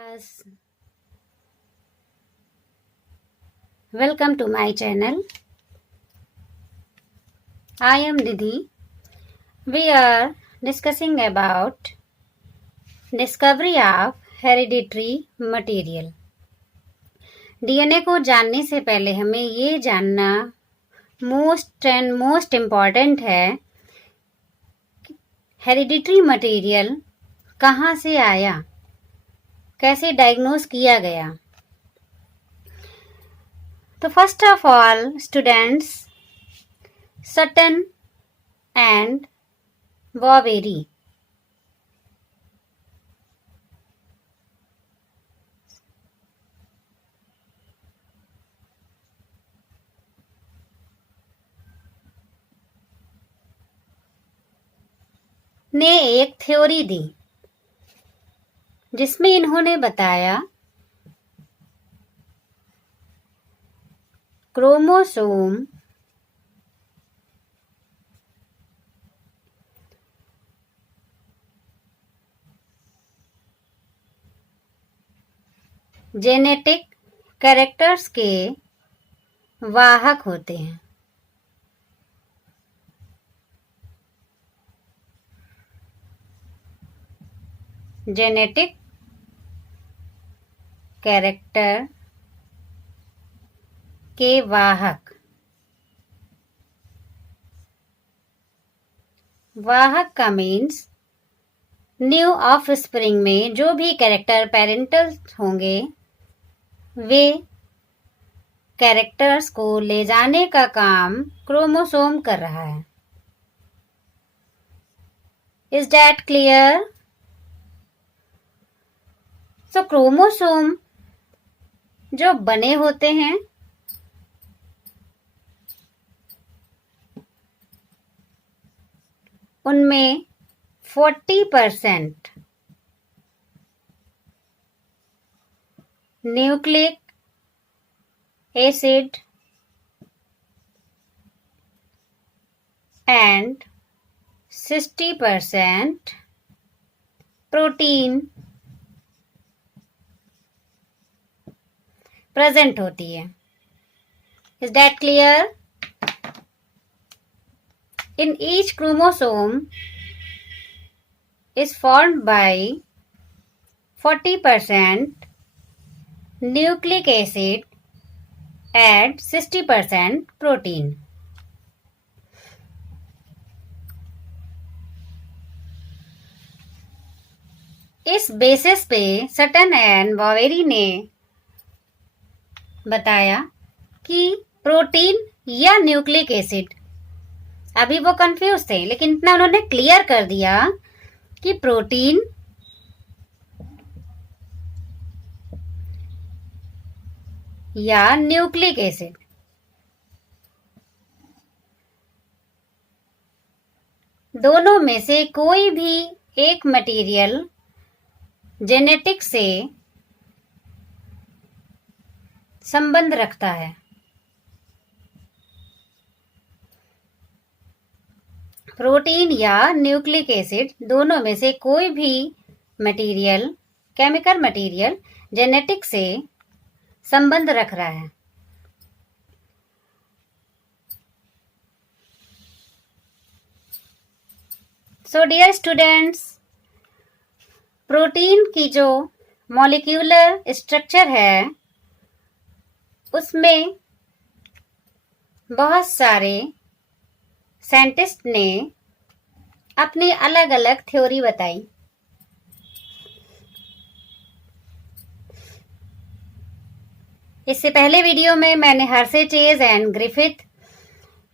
Yes. Welcome to my channel. I am Nidhi. We are discussing about discovery of hereditary material. DNA को जानने से पहले हमें ये जानना मोस्ट इम्पॉर्टेंट है हेरिडिटरी मटेरियल कहाँ से आया, कैसे डायग्नोज किया गया। तो first of all students, Sutton and Boveri ने एक थ्योरी दी जिसमें इन्होंने बताया क्रोमोसोम जेनेटिक कैरेक्टर्स के वाहक होते हैं। जेनेटिक कैरेक्टर के वाहक का मीन्स न्यू ऑफस्प्रिंग में जो भी कैरेक्टर पेरेंटल होंगे वे कैरेक्टर्स को ले जाने का काम क्रोमोसोम कर रहा है। Is that clear? So chromosome जो बने होते हैं उनमें 40% nucleic acid and 60% protein present होती है। Is that clear? In each chromosome is formed by 40% nucleic acid and 60% protein. इस बेसिस पे सटन एंड बॉवेरी ने बताया कि प्रोटीन या न्यूक्लिक एसिड, अभी वो कंफ्यूज थे लेकिन इतना उन्होंने क्लियर कर दिया कि प्रोटीन या न्यूक्लिक एसिड दोनों में से कोई भी एक मटेरियल जेनेटिक से संबंध रखता है। प्रोटीन या न्यूक्लिक एसिड दोनों में से कोई भी मटेरियल, केमिकल मटेरियल जेनेटिक से संबंध रख रहा है। सो डियर स्टूडेंट्स, प्रोटीन की जो मॉलिक्यूलर स्ट्रक्चर है उसमें बहुत सारे साइंटिस्ट ने अपनी अलग अलग थ्योरी बताई। इससे पहले वीडियो में मैंने हर्षेचेज एंड ग्रिफिथ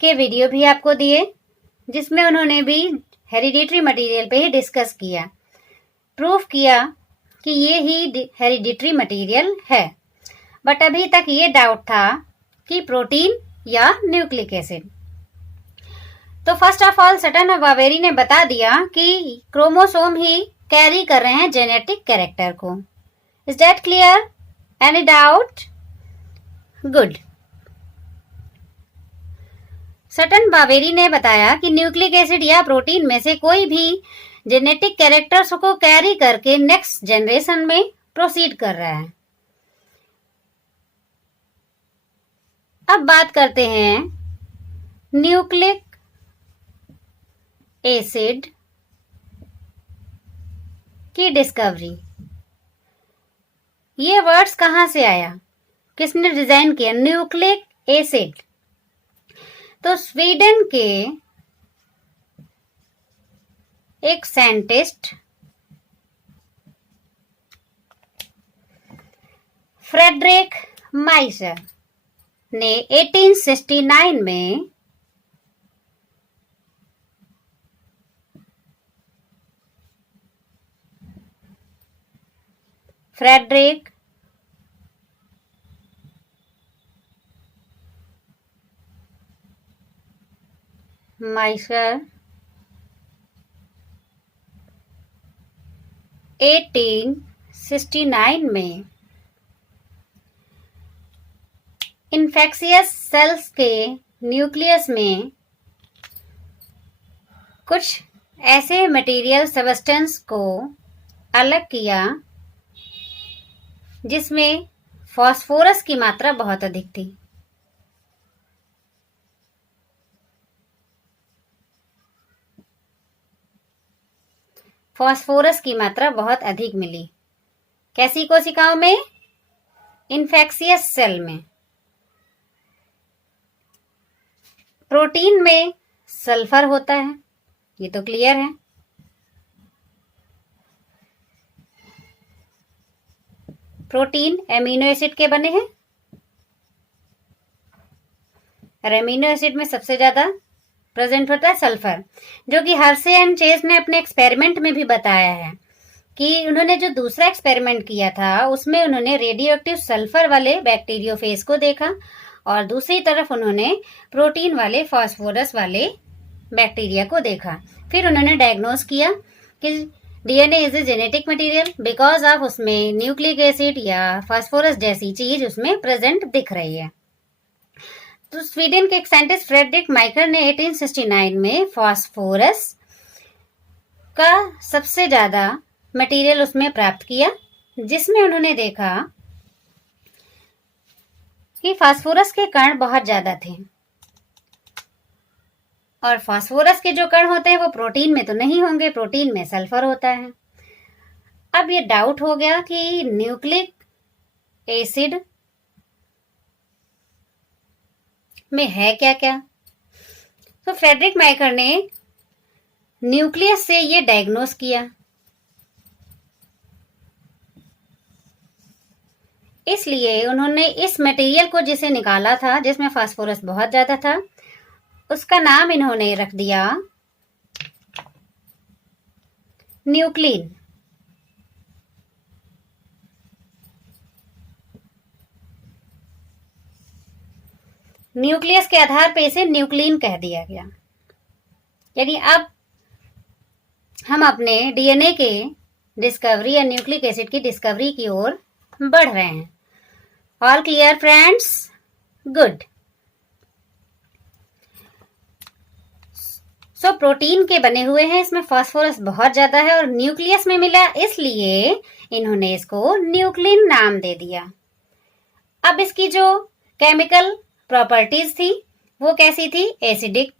के वीडियो भी आपको दिए जिसमें उन्होंने भी हेरिडिटरी मटेरियल पे ही डिस्कस किया, प्रूफ किया कि ये ही हेरिडिटरी मटेरियल है। बट अभी तक ये डाउट था कि प्रोटीन या न्यूक्लिक एसिड। तो फर्स्ट ऑफ ऑल सटन और बॉवेरी ने बता दिया कि क्रोमोसोम ही कैरी कर रहे हैं जेनेटिक कैरेक्टर को। Is that clear? Any doubt? Good. Sutton Boveri ने बताया कि न्यूक्लिक एसिड या प्रोटीन में से कोई भी जेनेटिक कैरेक्टर्स को कैरी करके नेक्स्ट जनरेशन में प्रोसीड कर रहा है। अब बात करते हैं न्यूक्लिक एसिड की डिस्कवरी। ये वर्ड्स कहाँ से आया, किसने डिजाइन किया? Nucleic acid. तो स्वीडन के एक साइंटिस्ट फ्रेडरिक माइसर ने 1869 में फ्रेडरिक माइसर 1869 में इन्फेक्शियस सेल्स के न्यूक्लियस में कुछ ऐसे मटेरियल सब्सटेंस को अलग किया जिसमें फास्फोरस की मात्रा बहुत अधिक थी। फास्फोरस की मात्रा बहुत अधिक मिली। कैसी कोशिकाओं में? इन्फेक्शियस सेल में। प्रोटीन में सल्फर होता है, ये तो क्लियर है। प्रोटीन एमिनो एसिड के बने हैं और एमिनो एसिड में सबसे ज्यादा प्रेजेंट होता है सल्फर, जो कि हर्शे एंड चेज ने अपने एक्सपेरिमेंट में भी बताया है कि उन्होंने जो दूसरा एक्सपेरिमेंट किया था उसमें उन्होंने रेडियो एक्टिव सल्फर वाले बैक्टीरियोफेज को देखा और दूसरी तरफ उन्होंने प्रोटीन वाले फास्फोरस वाले बैक्टीरिया को देखा। फिर उन्होंने डायग्नोज किया कि DNA is a genetic material because of उसमें न्यूक्लिक एसिड या फास्फोरस जैसी चीज उसमें प्रेजेंट दिख रही है। तो स्वीडन के एक साइंटिस्ट फ्रेडरिक माइकर ने 1869 में फास्फोरस का सबसे ज्यादा मटेरियल उसमें प्राप्त किया, जिसमें उन्होंने देखा कि फास्फोरस के कण बहुत ज्यादा थे और फास्फोरस के जो कण होते हैं वो प्रोटीन में तो नहीं होंगे, प्रोटीन में सल्फर होता है। अब ये डाउट हो गया कि न्यूक्लिक एसिड में है क्या क्या। तो फ्रेडरिक माइकर ने न्यूक्लियस से ये डायग्नोस किया, इसलिए उन्होंने इस मटेरियल को जिसे निकाला था जिसमें फास्फोरस बहुत ज्यादा था उसका नाम इन्होंने रख दिया न्यूक्लिन। न्यूक्लियस के आधार पे इसे न्यूक्लिन कह दिया गया। यानी अब हम अपने डीएनए के डिस्कवरी या न्यूक्लिक एसिड की डिस्कवरी की ओर बढ़ रहे हैं। All clear friends? Good. So protein के बने हुए हैं, इसमें फास्फोरस बहुत ज्यादा है और न्यूक्लियस में मिला, इसलिए इन्होंने इसको न्यूक्लिन नाम दे दिया। अब इसकी जो केमिकल प्रॉपर्टीज थी वो कैसी थी? एसिडिक।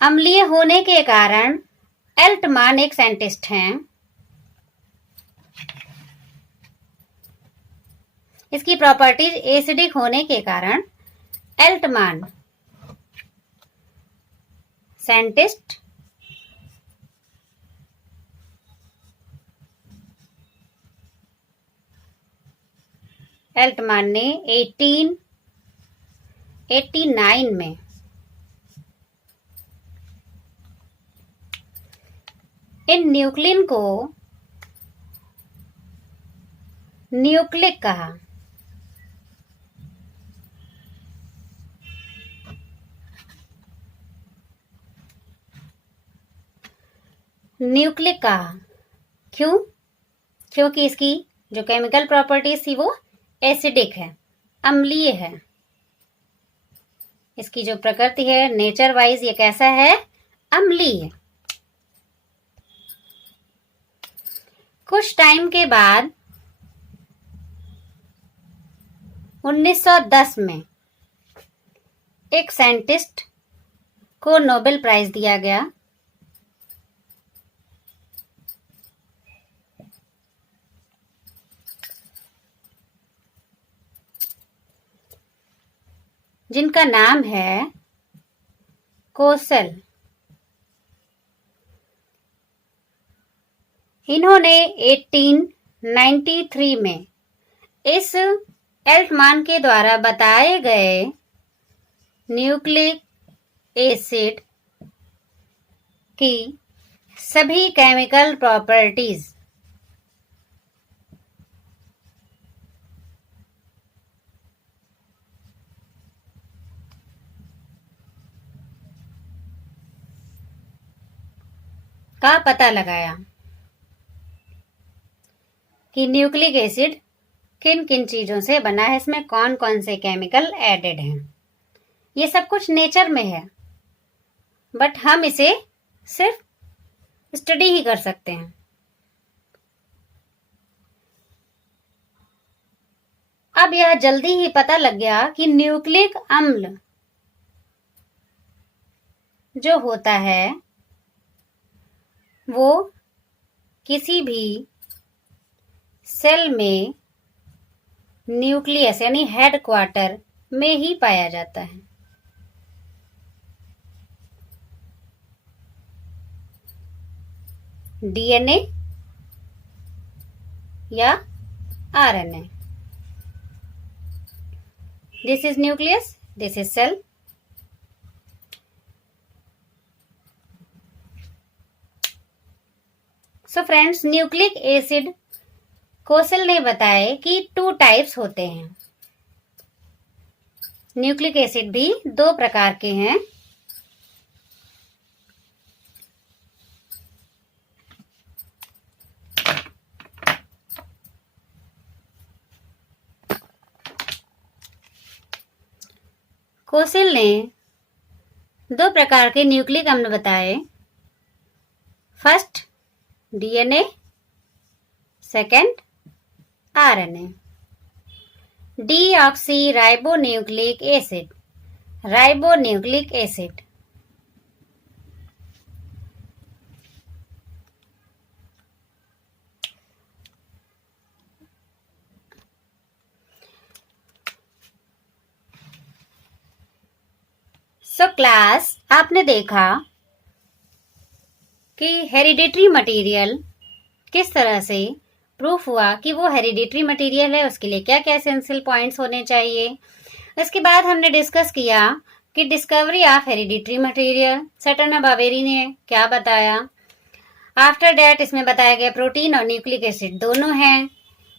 अम्लीय होने के कारण एल्टमान एक साइंटिस्ट हैं, इसकी प्रॉपर्टीज एसिडिक होने के कारण एल्टमान साइंटिस्ट एल्टमान ने 1889 में इन न्यूक्लिन को न्यूक्लिक कहा। न्यूक्लिक कहा क्यों? क्योंकि इसकी जो केमिकल प्रॉपर्टीज थी वो एसिडिक है, अम्लीय है। इसकी जो प्रकृति है नेचर वाइज ये कैसा है? अम्लीय। कुछ टाइम के बाद 1910 में एक साइंटिस्ट को नोबेल प्राइज दिया गया जिनका नाम है कोसेल। इन्होंने 1893 में इस एल्टमान के द्वारा बताए गए न्यूक्लिक एसिड की सभी केमिकल प्रॉपर्टीज का पता लगाया कि न्यूक्लिक एसिड किन किन चीजों से बना है, इसमें कौन कौन से केमिकल एडेड हैं। ये सब कुछ नेचर में है, बट हम इसे सिर्फ स्टडी ही कर सकते हैं। अब यह जल्दी ही पता लग गया कि न्यूक्लिक अम्ल जो होता है वो किसी भी सेल में न्यूक्लियस यानी हेडक्वार्टर में ही पाया जाता है। डीएनए या RNA. This is nucleus, this is cell. So friends, nucleic acid Kossel ने बताया कि 2 टाइप्स होते हैं। न्यूक्लिक एसिड भी 2 प्रकार के हैं। कोसेल ने 2 प्रकार के न्यूक्लिक अम्ल बताए। First DNA, second RNA. Deoxy ribonucleic acid, ribonucleic acid. So class, आपने देखा कि हेरिडिटरी मटेरियल किस तरह से प्रूफ हुआ कि वो हेरिडिटरी मटेरियल है, उसके लिए क्या क्या एसेंशियल पॉइंट्स होने चाहिए। इसके बाद हमने डिस्कस किया कि discovery of hereditary material Sutton Boveri ने क्या बताया। आफ्टर डैट इसमें बताया गया प्रोटीन और न्यूक्लिक एसिड दोनों हैं।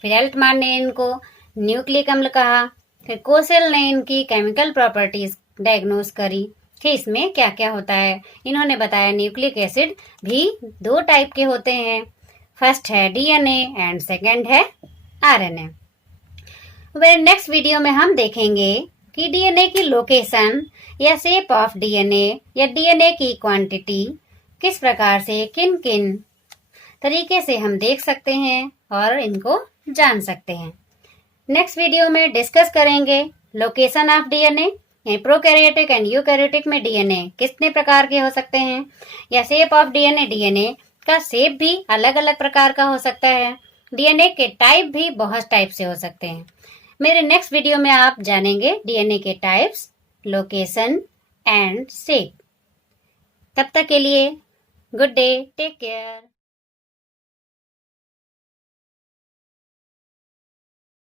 फिर एल्टमान ने इनको न्यूक्लिक अम्ल कहा। फिर कोसेल ने इनकी केमिकल प्रॉपर्टीज डायग्नोस करी कि इसमें क्या क्या होता है। इन्होंने बताया न्यूक्लिक एसिड भी 2 टाइप के होते हैं। फर्स्ट है डीएनए एंड सेकेंड है आरएनए। वेल, नेक्स्ट वीडियो में हम देखेंगे कि डीएनए की लोकेशन या शेप ऑफ डीएनए या डीएनए की क्वांटिटी किस प्रकार से किन किन तरीके से हम देख सकते हैं और इनको जान सकते हैं। नेक्स्ट वीडियो में डिस्कस करेंगे location of DNA, prokaryotic and eukaryotic में डीएनए कितने प्रकार के हो सकते हैं, या शेप ऑफ डीएनए, डीएनए का शेप भी अलग अलग प्रकार का हो सकता है। डीएनए के टाइप भी बहुत टाइप से हो सकते हैं। मेरे नेक्स्ट वीडियो में आप जानेंगे डीएनए के टाइप्स, लोकेशन एंड शेप। तब तक के लिए गुड डे, टेक केयर।